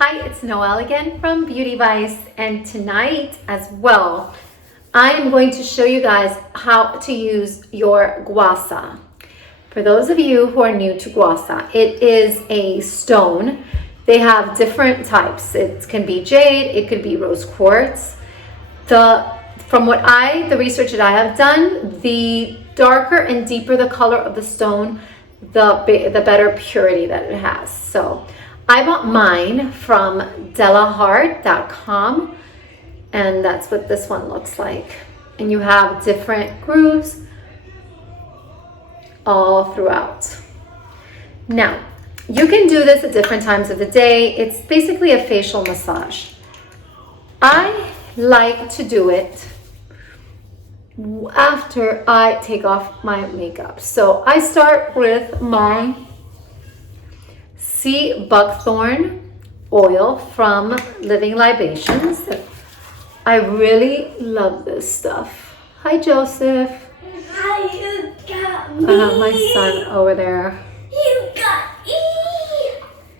Hi, it's Noelle again from Beauty Vice, and tonight as well, I am going to show you guys how to use your Gua Sha. For those of you who are new to Gua Sha, it is a stone. They have different types. It can be jade, it could be rose quartz. From the research that I have done, the darker and deeper the color of the stone, the better purity that it has. So I bought mine from delahart.com, and that's what this one looks like. And you have different grooves all throughout. Now, you can do this at different times of the day. It's basically a facial massage. I like to do it after I take off my makeup. So I start with my sea buckthorn oil from Living Libations. I really love this stuff. Hi, Joseph. Hi, you got me. I have my son over there. You got me.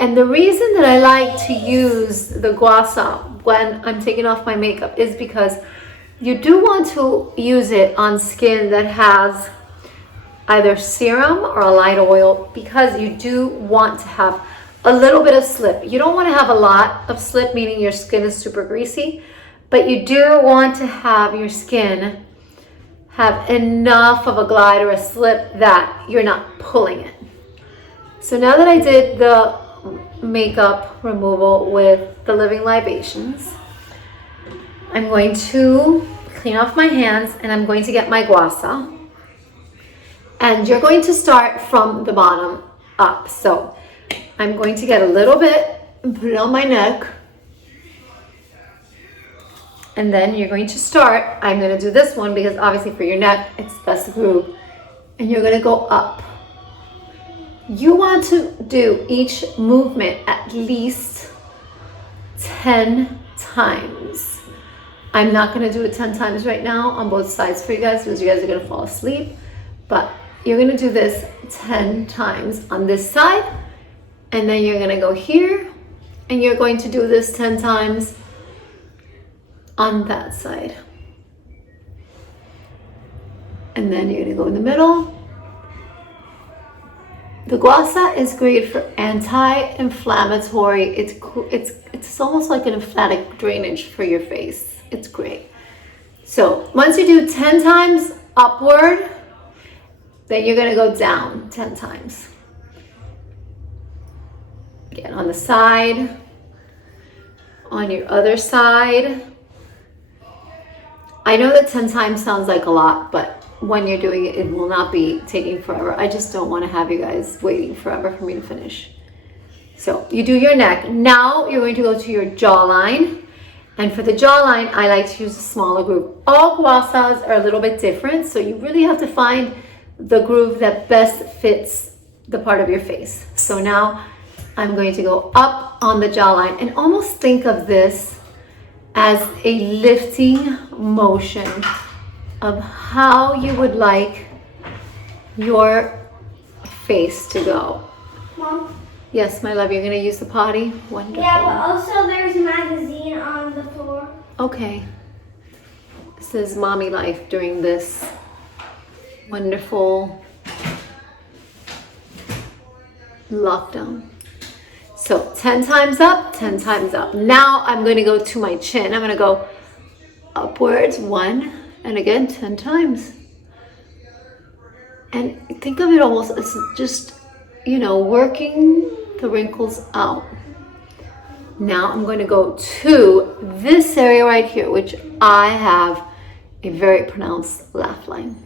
And the reason that I like to use the Gua Sha when I'm taking off my makeup is because you do want to use it on skin that has either serum or a light oil, because you do want to have a little bit of slip. You don't want to have a lot of slip, meaning your skin is super greasy, but you do want to have your skin have enough of a glide or a slip that you're not pulling it. So now that I did the makeup removal with the Living Libations, I'm going to clean off my hands and I'm going to get my Gua Sha. And you're going to start from the bottom up. So I'm going to get a little bit and put it on my neck. And then you're going to start, I'm going to do this one because obviously for your neck, it's best group. And you're going to go up. You want to do each movement at least 10 times. I'm not going to do it 10 times right now on both sides for you guys because you guys are going to fall asleep. But you're going to do this 10 times on this side. And then you're going to go here. And you're going to do this 10 times on that side. And then you're going to go in the middle. The Gua Sha is great for anti-inflammatory. It's almost like an lymphatic drainage for your face. It's great. So once you do 10 times upward, then you're going to go down 10 times. Again, on the side, on your other side. I know that 10 times sounds like a lot, but when you're doing it, it will not be taking forever. I just don't want to have you guys waiting forever for me to finish. So you do your neck. Now you're going to go to your jawline. And for the jawline, I like to use a smaller groove. All Gua Shas are a little bit different, so you really have to find the groove that best fits the part of your face. So now I'm going to go up on the jawline and almost think of this as a lifting motion of how you would like your face to go. Mom? Yes, my love, you're going to use the potty? Wonderful. Yeah, but also there's a magazine on the floor. Okay. This is mommy life during this wonderful lockdown. So 10 times up, 10 times up. Now I'm going to go to my chin. I'm going to go upwards, 1, and again 10 times. And think of it almost as just, working the wrinkles out. Now I'm going to go to this area right here, which I have a very pronounced laugh line.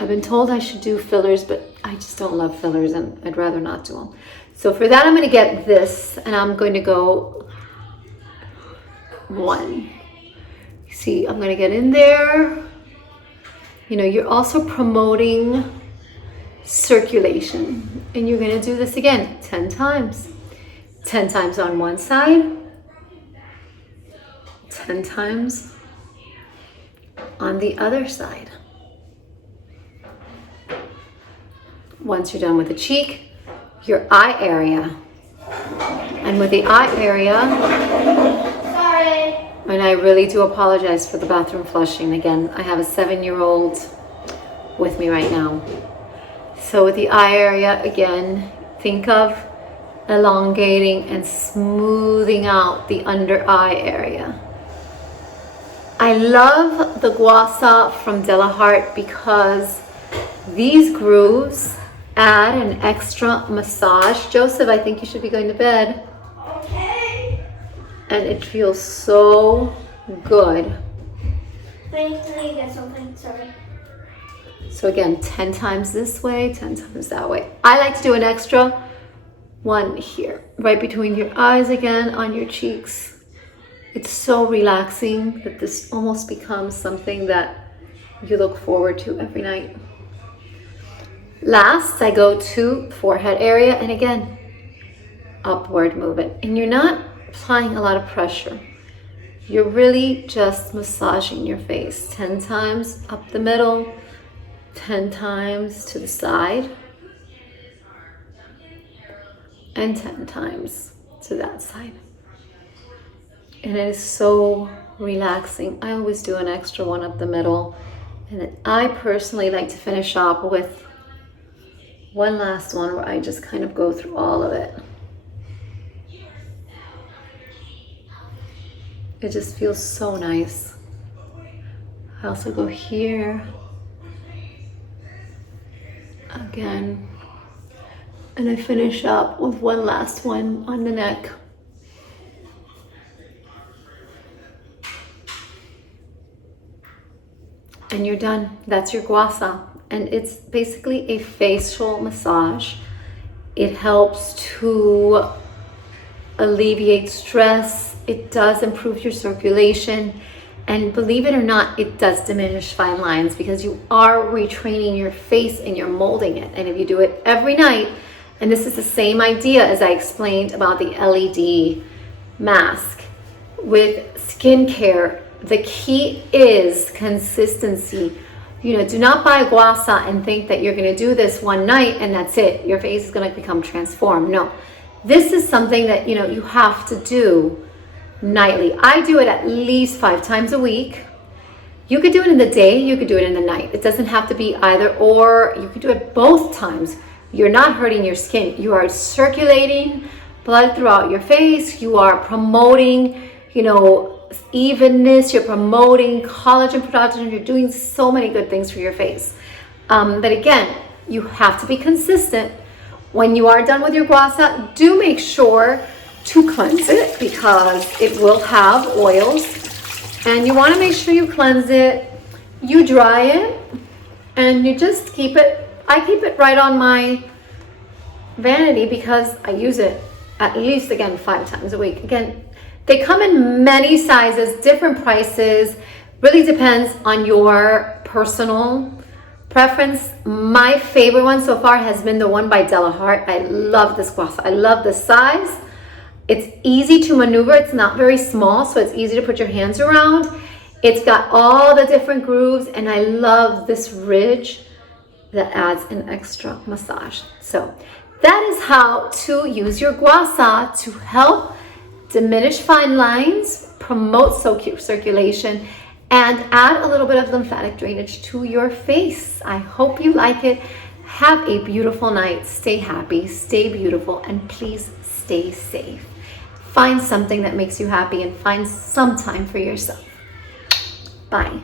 I've been told I should do fillers, but I just don't love fillers and I'd rather not do them. So for that, I'm going to get this and I'm going to go 1. See, I'm going to get in there. You're also promoting circulation. And you're going to do this again 10 times. 10 times on one side. 10 times on the other side. Once you're done with the cheek, your eye area, And with the eye area, Sorry. and I really do apologize for the bathroom flushing. Again, I have a 7-year-old with me right now. So with the eye area, again, think of elongating and smoothing out the under eye area. I love the Gua Sha from Delahart because these grooves add an extra massage. Joseph, I think you should be going to bed. Okay. And it feels so good. Wait, let me get something. Sorry. So again, 10 times this way, 10 times that way. I like to do an extra one here, right between your eyes again, on your cheeks. It's so relaxing that this almost becomes something that you look forward to every night. Last, I go to forehead area, and again, upward movement. And you're not applying a lot of pressure. You're really just massaging your face 10 times up the middle, 10 times to the side, and 10 times to that side. And it is so relaxing. I always do an extra one up the middle. And then I personally like to finish up with one last one where I just kind of go through all of it. It just feels so nice. I also go here again. And I finish up with one last one on the neck. And you're done. That's your Gua Sha. And it's basically a facial massage. It helps to alleviate stress. It does improve your circulation. And believe it or not, it does diminish fine lines because you are retraining your face and you're molding it. And if you do it every night, and this is the same idea as I explained about the LED mask with skincare, the key is consistency. You know, do not buy Gua Sha and think that you're going to do this one night and that's it. Your face is going to become transformed. No, this is something that, you know, you have to do nightly. I do it at least 5 times a week. You could do it in the day, you could do it in the night. It doesn't have to be either or. You could do it both times. You're not hurting your skin. You are circulating blood throughout your face. You are promoting, you know, evenness. You're promoting collagen production. You're doing so many good things for your face. But again, you have to be consistent. When you are done with your Gua Sha, do make sure to cleanse it because it will have oils. And you want to make sure you cleanse it. You dry it and you just keep it. I keep it right on my vanity because I use it at least, again, 5 times a week. Again, they come in many sizes, different prices. Really depends on your personal preference. My favorite one so far has been the one by Delahart. I love this Gua Sha. I love the size. It's easy to maneuver. It's not very small, so it's easy to put your hands around. It's got all the different grooves, and I love this ridge that adds an extra massage. So that is how to use your Gua Sha to help diminish fine lines, promote circulation, and add a little bit of lymphatic drainage to your face. I hope you like it. Have a beautiful night. Stay happy, stay beautiful, and please stay safe. Find something that makes you happy and find some time for yourself. Bye.